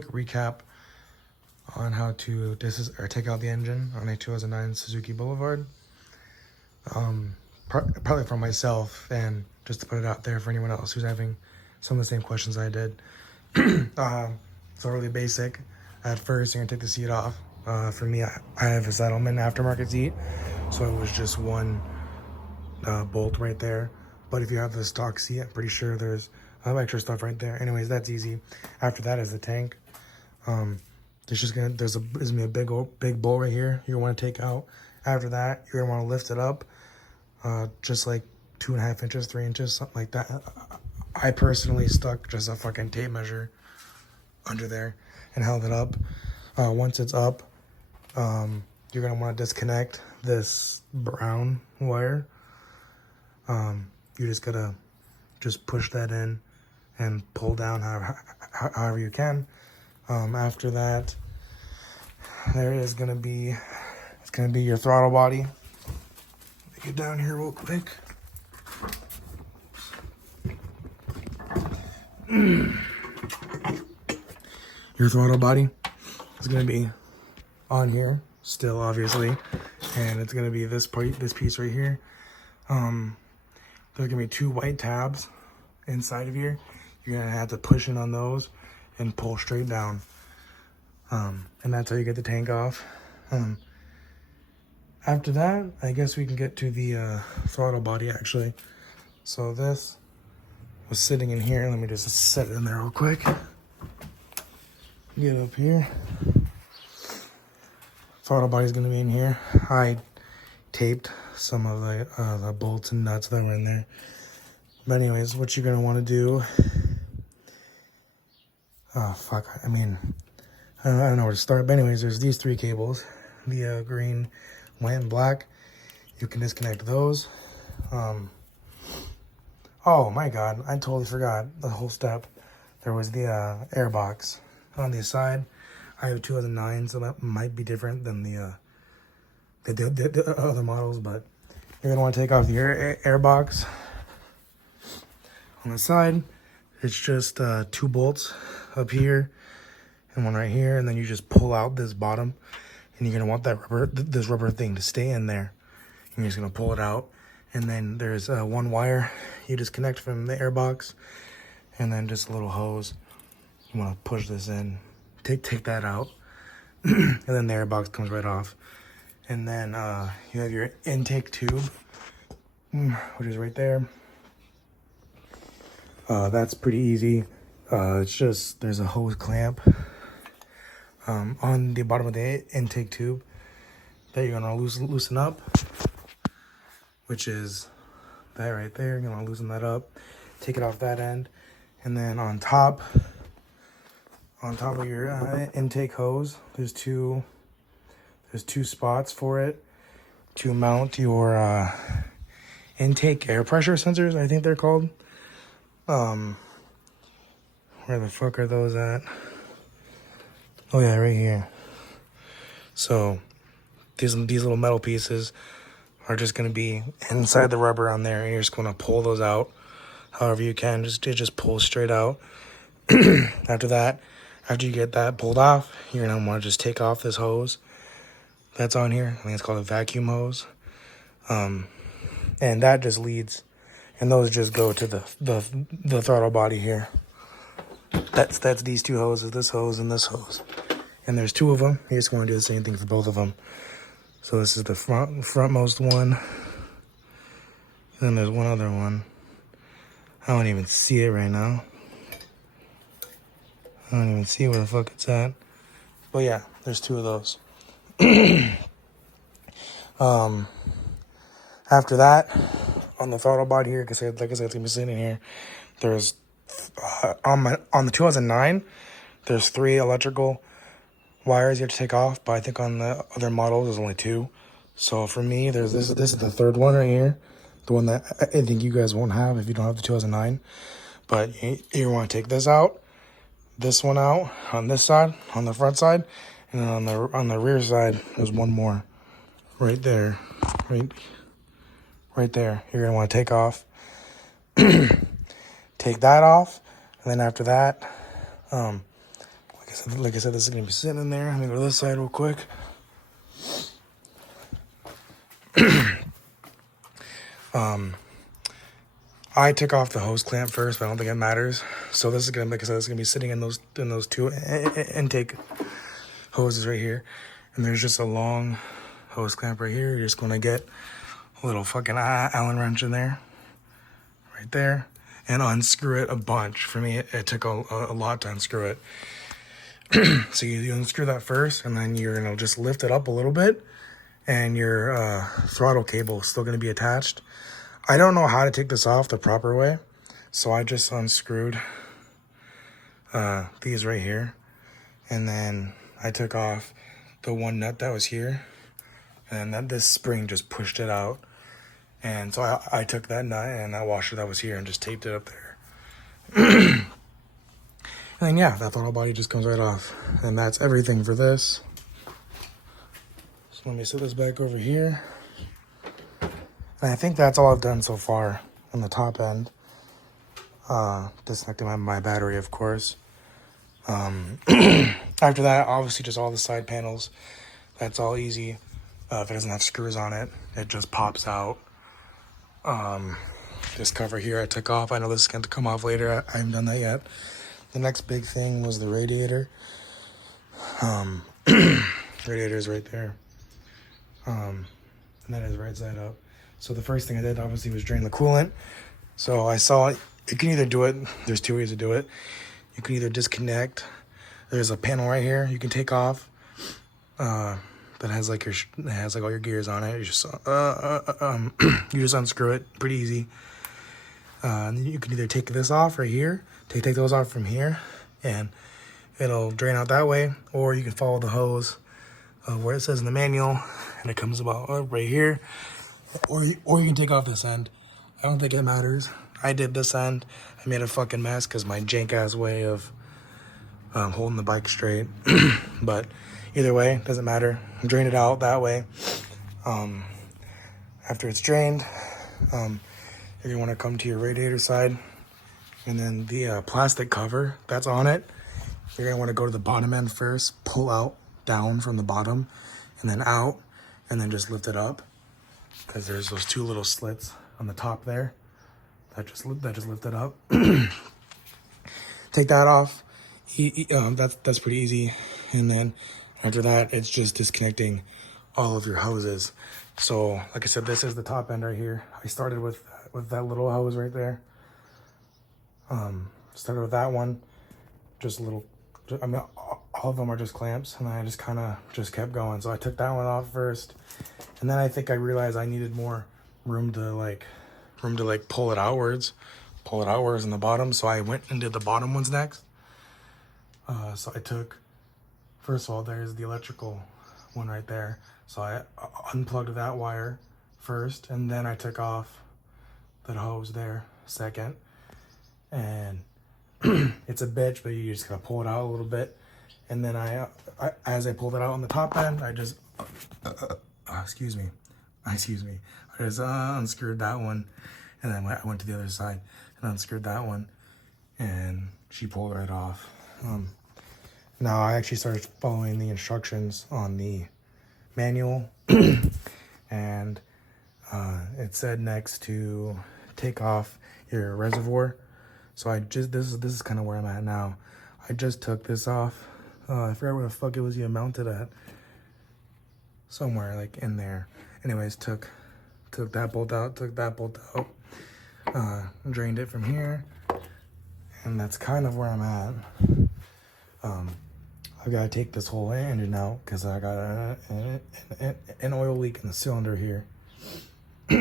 quick recap on how to take out the engine on a 2009 Suzuki Boulevard. Probably for myself, and just to put it out there for anyone else who's having some of the same questions I did. So really basic. At first, you're gonna take the seat off. For me, I have a Settlement aftermarket seat, so it was just one bolt right there. But if you have the stock seat, I'm pretty sure there's extra stuff right there. Anyways, that's easy. After that is the tank. There's gonna be a big bolt right here you want to take out. After that, you're gonna want to lift it up, just like 2.5 inches, 3 inches, something like that. I personally stuck just a fucking tape measure under there and held it up. Once it's up, you're gonna want to disconnect this brown wire. You just gotta push that in and pull down however you can. After that, it's gonna be your throttle body. Let me get down here real quick. Your throttle body is gonna be on here still, obviously, and it's gonna be this piece right here. There's gonna be 2 white tabs inside of here. You're gonna have to push in on those and pull straight down. And that's how you get the tank off. After that, I guess we can get to the throttle body actually. So this was sitting in here. Let me just set it in there real quick. Get up here. Throttle body's gonna be in here. I taped some of the bolts and nuts that were in there. But anyways, what you're gonna want to do, I don't know where to start. But anyways, there's these 3 cables, the green, white, and black. You can disconnect those. Oh my god, I totally forgot the whole step. There was the air box on the side. I have a 2009, so that might be different than the other models, but you're gonna want to take off the air box. On the side, it's just 2 bolts up here and one right here, and then you just pull out this bottom, and you're gonna want this rubber thing to stay in there. You're just gonna pull it out, and then there's 1 wire you disconnect from the air box, and then just a little hose. You want to push this in, take that out, and then the air box comes right off. And then you have your intake tube, which is right there. That's pretty easy. It's just, there's a hose clamp on the bottom of the intake tube that you're gonna loosen up, which is that right there. You're gonna loosen that up, take it off that end, and then on top of your intake hose, there's two spots for it to mount your intake air pressure sensors, I think they're called. Where the fuck are those at? Oh yeah, right here. So these little metal pieces are just gonna be inside the rubber on there, and you're just gonna pull those out however you can. Just pull straight out. After you get that pulled off, you're gonna want to just take off this hose that's on here. I think it's called a vacuum hose. And that just leads, and those just go to the throttle body here. That's these 2 hoses, this hose and this hose. And there's 2 of them. You just want to do the same thing for both of them. So this is the frontmost one. And then there's one other one. I don't even see it right now. I don't even see where the fuck it's at. But yeah, there's 2 of those. After that, on the throttle body here, like I said, it's gonna be sitting here. There's on the 2009, there's 3 electrical wires you have to take off, but I think on the other models there's only 2. So for me, there's this is the 3rd one right here, the one that I think you guys won't have if you don't have the 2009. But you want to take this out, this one out on this side, on the front side, and then on the rear side there's one more right there, right there. You're gonna want to take off. Take that off, and then after that, like like I said, this is gonna be sitting in there. Let me go to this side real quick. I took off the hose clamp first, but I don't think it matters. So this is gonna, like I said, it's gonna be sitting in those two intake hoses right here, and there's just a long hose clamp right here. You're just gonna get a little fucking Allen wrench in there, right there, and unscrew it a bunch. For me, it took a lot to unscrew it. So you unscrew that first, and then you're gonna just lift it up a little bit, and your throttle cable is still gonna be attached. I don't know how to take this off the proper way, so I just unscrewed these right here, and then I took off the one nut that was here, and then this spring just pushed it out. And so I took that nut and that washer that was here and just taped it up there. And then yeah, that throttle body just comes right off. And that's everything for this. So let me set this back over here. And I think that's all I've done so far on the top end. Disconnecting my battery, of course. After that, obviously just all the side panels. That's all easy. If it doesn't have screws on it, it just pops out. This cover here I took off. I know this is going to come off later. I haven't done that yet. The next big thing was the radiator. Radiator is right there. And that is right side up. So the first thing I did obviously was drain the coolant. So I saw you can either do it. There's two ways to do it. You can either disconnect. There's a panel right here you can take off. That has like all your gears on it. You just you just unscrew it, pretty easy. And then you can either take this off right here, take those off from here, and it'll drain out that way, or you can follow the hose where it says in the manual, and it comes about right here, or you can take off this end. I don't think it matters. I did this end. I made a fucking mess because my jank ass way of holding the bike straight, but. Either way, doesn't matter. Drain it out that way. After it's drained, you're gonna want to come to your radiator side, and then the plastic cover that's on it, you're gonna want to go to the bottom end first, pull out down from the bottom, and then out, and then just lift it up, because there's those two little slits on the top there that just lift it up. Take that off. That's pretty easy, and then. After that, it's just disconnecting all of your hoses. So, like I said, this is the top end right here. I started with that little hose right there. Started with that one, just a little. I mean, all of them are just clamps, and then I just kind of just kept going. So I took that one off first, and then I think I realized I needed more room to pull it outwards in the bottom. So I went and did the bottom ones next. So I took. First of all, there's the electrical one right there. So I unplugged that wire first, and then I took off that hose there second. And it's a bitch, but you just gotta pull it out a little bit. And then I as I pulled it out on the top end, I just, excuse me. I just unscrewed that one, and then I went to the other side and unscrewed that one, and she pulled it right off. Now I actually started following the instructions on the manual, and it said next to take off your reservoir. So this is kind of where I'm at now. I just took this off. I forgot where the fuck it was even mounted at. Somewhere like in there. Anyways, took that bolt out, drained it from here, and that's kind of where I'm at. I've got to take this whole engine out because I got an oil leak in the cylinder here. So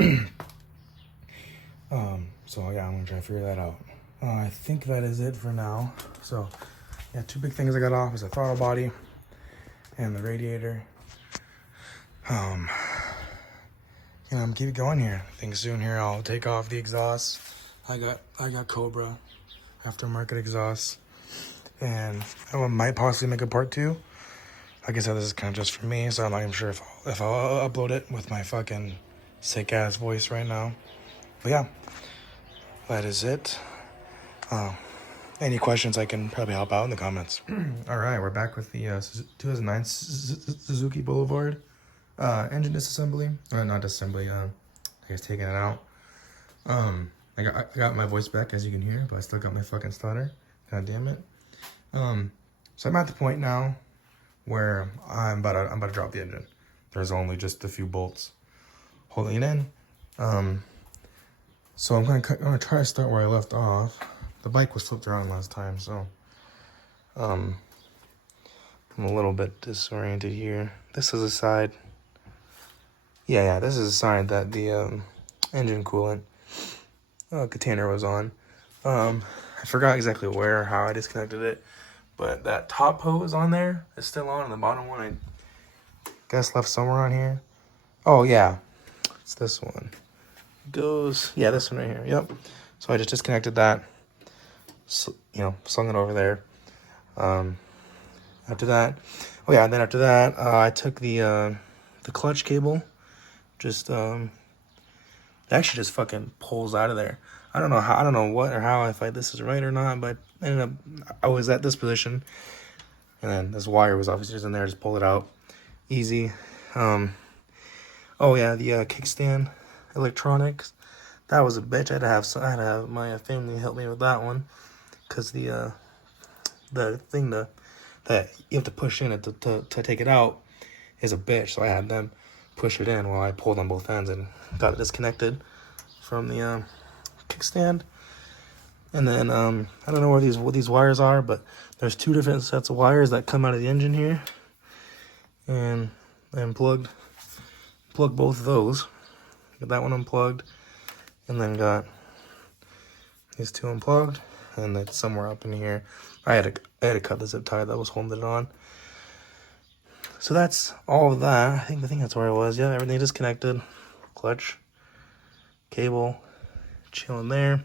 yeah, I'm gonna try to figure that out. I think that is it for now. So yeah, two big things I got off is the throttle body and the radiator. I'm keep it going here. I think soon here I'll take off the exhaust. I got Cobra aftermarket exhaust. And I might possibly make a part 2. Like I said, this is kind of just for me, so I'm not even sure if I'll upload it with my fucking sick ass voice right now. But yeah, that is it. any questions, I can probably help out in the comments. All right, we're back with the 2009 Suzuki Boulevard engine disassembly. Not disassembly, I guess taking it out. I got my voice back, as you can hear, but I still got my fucking stutter. God damn it. So I'm at the point now where I'm about to drop the engine. There's only just a few bolts holding it in. So I'm gonna try to start where I left off. The bike was flipped around last time, so I'm a little bit disoriented here. This is a side. Yeah, this is a side that the engine coolant container was on. I forgot exactly where or how I disconnected it, but that top hose on there is still on, and the bottom one I guess left somewhere on here. Oh yeah, it's this one. Yeah, this one right here. Yep. So I just disconnected that. So, slung it over there. After that, and then after that, I took the clutch cable. It actually just fucking pulls out of there. I don't know what or how, if this is right or not, but I was at this position, and then this wire was obviously just in there. Just pull it out, easy. The kickstand electronics, that was a bitch. I had to have my family help me with that one, because the thing that you have to push in it to take it out is a bitch. So I had them push it in while I pulled on both ends and got it disconnected from the kickstand. And then I don't know what these wires are, but there's two different sets of wires that come out of the engine here, and I unplugged both of those. Got that one unplugged, and then got these two unplugged, and it's somewhere up in here. I had to cut the zip tie that was holding it on. So that's all of that. I think that's where I was. Yeah, everything disconnected. Clutch, cable, chilling there.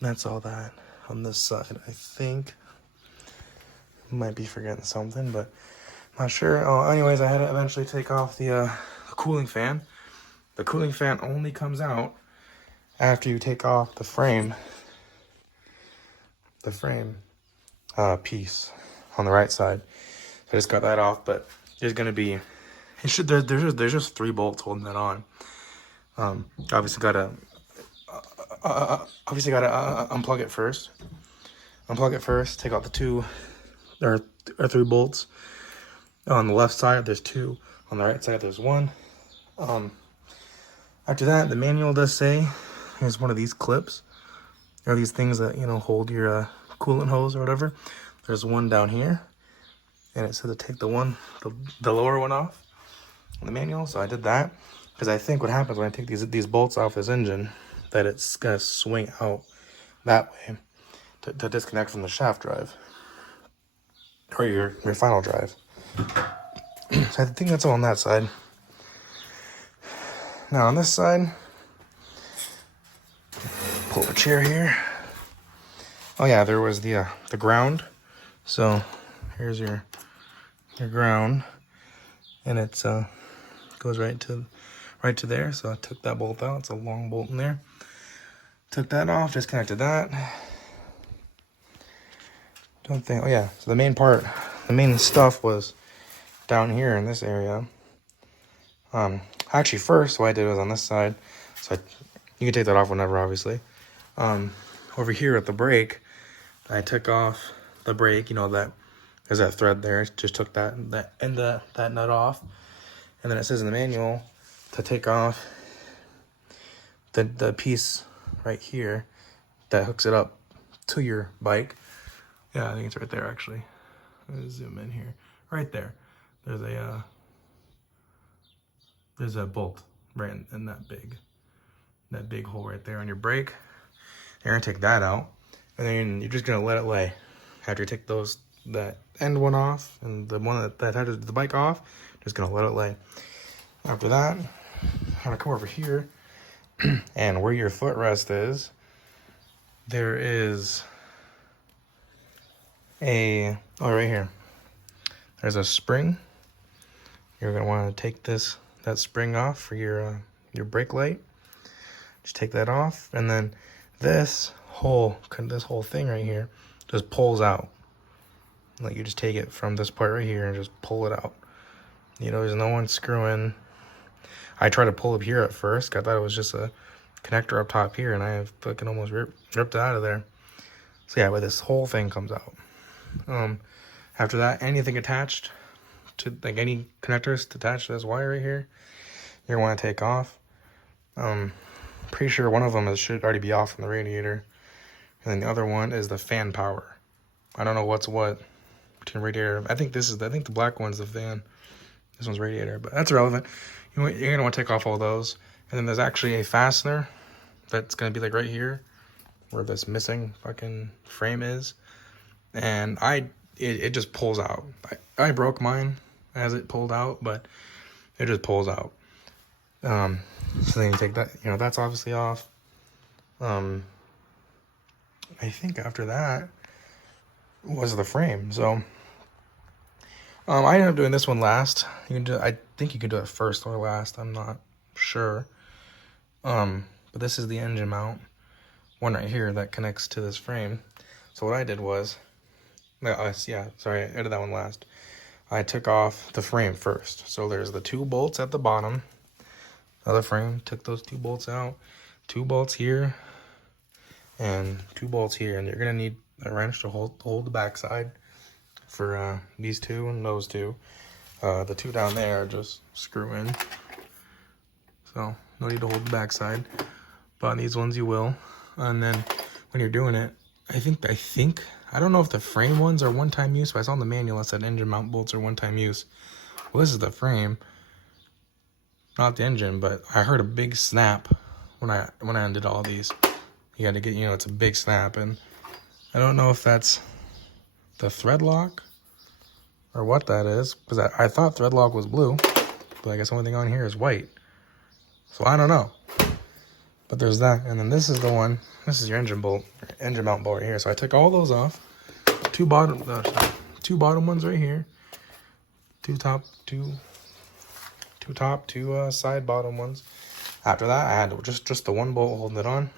That's all that on this side. I think might be forgetting something, but not sure. Oh, anyways, I had to eventually take off the cooling fan. The cooling fan only comes out after you take off the frame piece on the right side. So I just got that off, but there's gonna be, there's just 3 bolts holding that on. Obviously gotta unplug it first. Take out the 2 or 3 bolts. On the left side, there's 2. On the right side, there's 1. After that, the manual does say there's one of these clips, or these things that hold your coolant hose or whatever. There's one down here, and it says to take the lower one off on the manual. So I did that, because I think what happens when I take these bolts off this engine, that it's gonna swing out that way to disconnect from the shaft drive or your final drive. So I think that's all on that side. Now on this side, pull up a chair here. Oh yeah, there was the ground. So here's your ground, and it's goes right to there. So I took that bolt out. It's a long bolt in there. Took that off, disconnected that. Oh yeah, so the main stuff was down here in this area. Actually, first what I did was on this side. So you can take that off whenever, obviously. Over here at the brake, I took off the brake. That there's that thread there. Just took that end of that nut off, and then it says in the manual to take off the piece right here that hooks it up to your bike. Yeah, I think it's right there actually. Let me zoom in here. Right there. There's a bolt right in that big hole right there on your brake. You're gonna take that out, and then you're just gonna let it lay. After you take that end one off and the one that had the bike off, just gonna let it lay. After that, I'm gonna come over here, and where your footrest is, there is right here. There's a spring. You're gonna want to take that spring off for your brake light. Just take that off, and then this whole thing right here just pulls out. Like, you just take it from this part right here and just pull it out. You know, there's no one screwing. I tried to pull up here at first. I thought it was just a connector up top here, and I fucking almost ripped it out of there. So yeah, but this whole thing comes out. After that, anything attached to, like, any connectors attached to this wire right here, you're gonna want to take off. Pretty sure one of them should already be off from the radiator, and then the other one is the fan power. I don't know what's what between radiator. I think the black one's the fan. This one's radiator, but that's irrelevant. You're gonna want to take off all those, and then there's actually a fastener that's gonna be like right here, where this missing fucking frame is, and it just pulls out. I broke mine as it pulled out, but it just pulls out. So then you take that, you know, that's obviously off. I think after that was the frame. So I ended up doing this one last. I think you can do it first or last. I'm not sure. But this is the engine mount, one right here that connects to this frame. So what I did was, sorry, I did that one last. I took off the frame first. So there's the 2 bolts at the bottom. Other frame, took those 2 bolts out. 2 bolts here and 2 bolts here. And you're gonna need a wrench to hold the backside for these 2 and those 2. The 2 down there are just screw in. So no need to hold the backside. But on these ones you will. And then when you're doing it, I don't know if the frame ones are one-time use, but I saw in the manual it said engine mount bolts are one-time use. Well, this is the frame, not the engine, but I heard a big snap when I undid all these. You got to get, you know, it's a big snap, and I don't know if that's the thread lock or what that is, because I thought thread lock was blue, but I guess the only thing on here is white. So I don't know. But there's that, and then this is the one. This is your engine mount bolt right here. So I took all those off. 2 bottom ones right here. 2 top, 2 side bottom ones. After that, I had just the 1 bolt holding it on.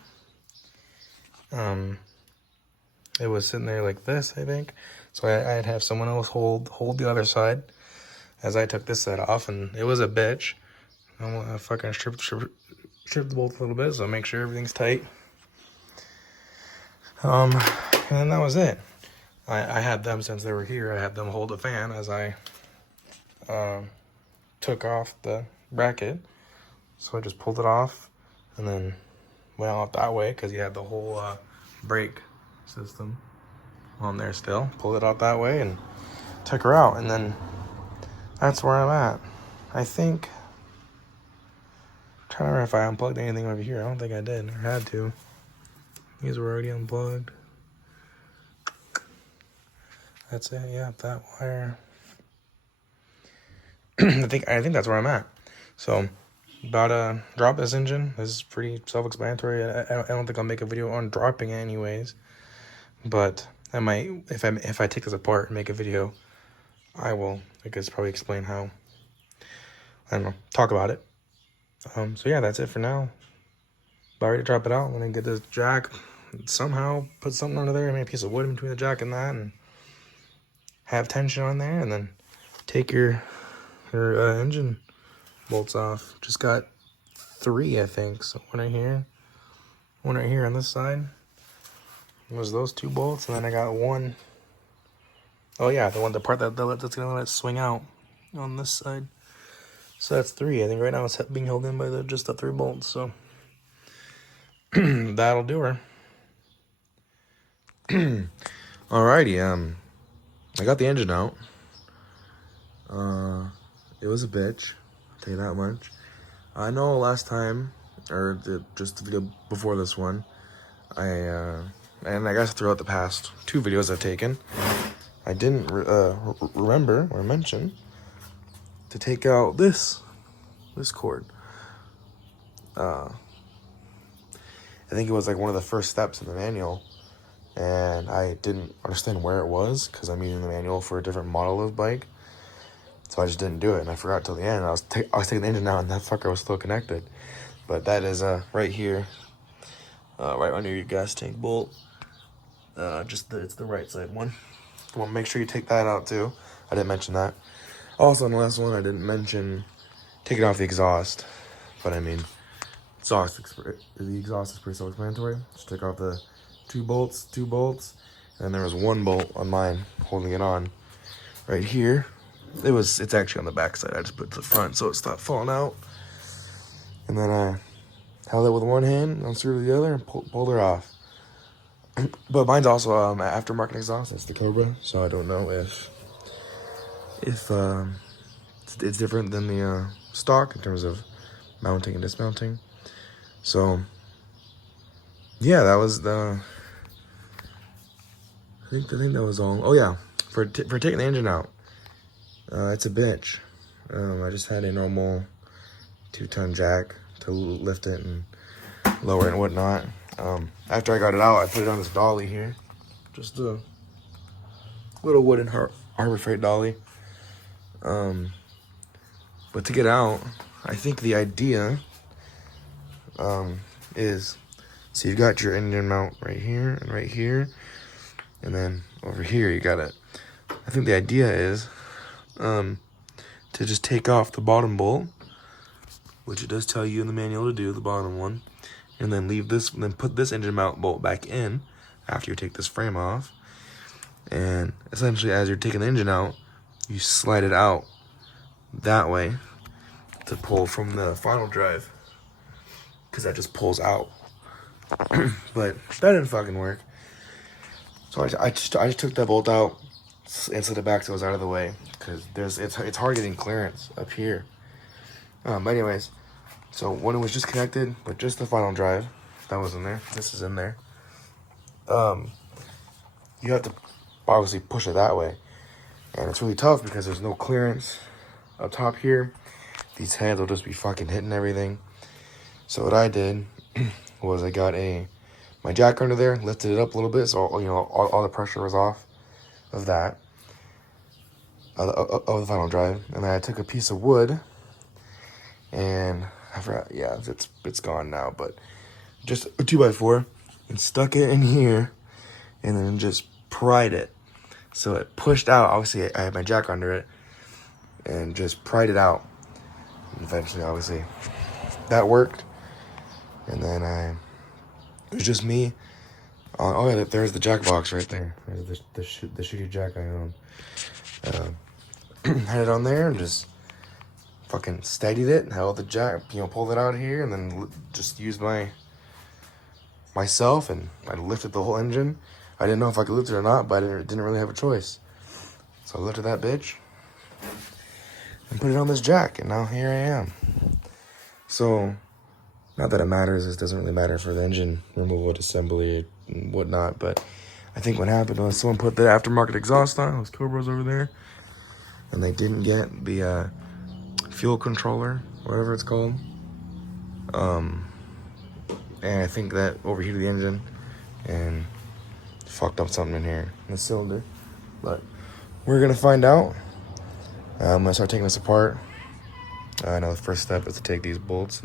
It was sitting there like this, I think. So I'd have someone else hold the other side as I took this side off, and it was a bitch. I fucking stripped the bolt a little bit, so make sure everything's tight. And then that was it. I had them, since they were here, I had them hold the fan as I took off the bracket. So I just pulled it off and then went out that way, because you had the whole brake system on there still. Pulled it out that way and took her out, and then that's where I'm at. I think, I'm trying to remember if I unplugged anything over here. I don't think I did or had to. These were already unplugged. That's it, yeah, that wire. I think that's where I'm at. So, about to drop this engine. This is pretty self-explanatory. I don't think I'll make a video on dropping it anyways. But I might, if I take this apart and make a video, I will, I guess, probably explain how, I don't know, talk about it. So yeah, that's it for now. About ready to drop it out. I'm gonna get this jack, somehow put something under there, maybe a piece of wood in between the jack and that, and have tension on there, and then take your engine bolts off. Just got 3, I think. So one right here on this side. It was those 2 bolts, and then I got 1. Oh yeah, the part that's gonna let it swing out on this side. So that's 3. I think right now it's being held in by just the 3 bolts. So that'll do her. Alrighty, I got the engine out. It was a bitch, I'll tell you that much. I know last time, or just the video before this one, and I guess throughout the past 2 videos I've taken, I didn't remember or mention to take out this cord. I think it was like one of the first steps in the manual, and I didn't understand where it was, because I'm using the manual for a different model of bike. So I just didn't do it, and I forgot till the end. I was taking the engine out, and that fucker was still connected. But that is right here. right under your gas tank bolt. It's the right side one. Well, make sure you take that out too. I didn't mention that. Also, on the last one, I didn't mention taking off the exhaust. But I mean, the exhaust is pretty self-explanatory. Just take off the two bolts, and there was one bolt on mine holding it on right here. It's actually on the back side. I just put it to the front so it stopped falling out. And then I held it with one hand, unscrewed the other, and pulled her off. But mine's also aftermarket exhaust. It's the Cobra, so I don't know if it's different than the stock in terms of mounting and dismounting. So yeah, that was I think that was all. Oh yeah, for taking the engine out, it's a bitch. I just had a normal 2-ton jack to lift it and lower it and whatnot. After I got it out, I put it on this dolly here, just a little wooden Harbor Freight dolly. But to get out, I think the idea is, so you've got your engine mount right here, and then over here you got it. I think the idea is to just take off the bottom bolt, which it does tell you in the manual to do, the bottom one, and then put this engine mount bolt back in after you take this frame off. And essentially, as you're taking the engine out, you slide it out that way to pull from the final drive, because that just pulls out. But that didn't fucking work. So I just took that bolt out and slid it back so it was out of the way, because it's hard getting clearance up here. But anyways, so when it was just connected with just the final drive, that was in there. This is in there. You have to obviously push it that way, and it's really tough because there's no clearance up top here. These heads will just be fucking hitting everything. So what I did was I got my jack under there, lifted it up a little bit, so all the pressure was off of that, of the final drive. And then I took a piece of wood, and I forgot, yeah, it's gone now, but just a 2x4, and stuck it in here, and then just pried it. So it pushed out. Obviously, I had my jack under it, and just pried it out. And eventually, obviously, that worked. And then it was just me. Oh yeah, there's the jack box right there. There's the shitty jack I own. Had it on there and just fucking steadied it and held the jack, pulled it out here, and then just used myself, and I lifted the whole engine. I didn't know if I could lift it or not, but I didn't really have a choice. So I lifted that bitch and put it on this jack, and now here I am. So, not that it matters, it doesn't really matter for the engine removal, assembly, and whatnot, but I think what happened was someone put the aftermarket exhaust on, those Cobras over there, and they didn't get the fuel controller, whatever it's called. And I think that overheated the engine and fucked up something in here in the cylinder. But we're gonna find out. I'm gonna start taking this apart. I know the first step is to take these bolts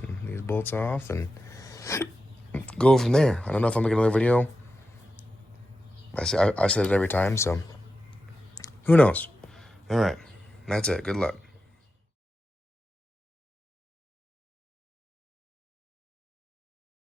off and go from there. I don't know if I'm making another video. I said it every time, so who knows? All right, that's it. Good luck.